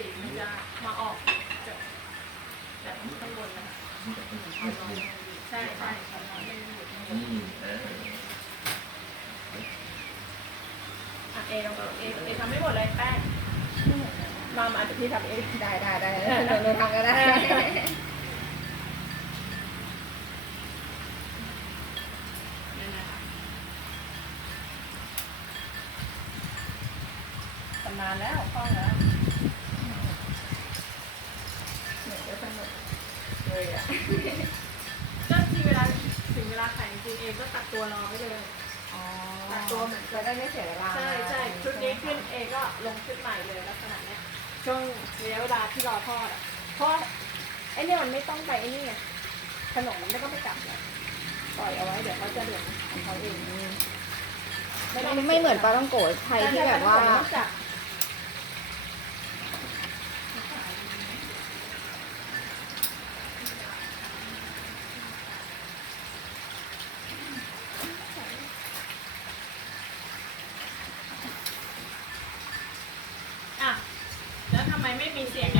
ติมันจะมาออกจากจากข้างบนนะคะใช่ใช่ใช่อืมเอออะเอลองเอเอทำไม่หมดเลยแป้งมามาจะพี่ทำเองได้ได้ได้เราเราทำก็ได้ตำนานแล้วคล่องแล้วเหมือนจะสนุก เลยอะ ก็ที่เวลาถึงเวลาขายจริงๆเองก็ตัดตัวรอไว้เลย อ๋อตัดตัวเหมือนจะได้ไม่เสียเวลาใช่ใช่ชุดนี้ขึ้นเองก็ลงชุดใหม่เลยลักษณะเนี้ยช่วงระยะเวลาที่รอทอดอะเพราะไอ้เนี่ยมันไม่ต้องไปไอ้นี่ไงขนมมันไม่ต้องไปจับเลยปล่อยเอาไว้เดี๋ยวเขาจะเหลืองของเขาเองไม่ไม่เหมือนปลาต้องโกะไทยที่แบบว่า ใช่ใช่ไม่ต้องจับ อะ แล้วทำ ไมไม่มีเสียงไง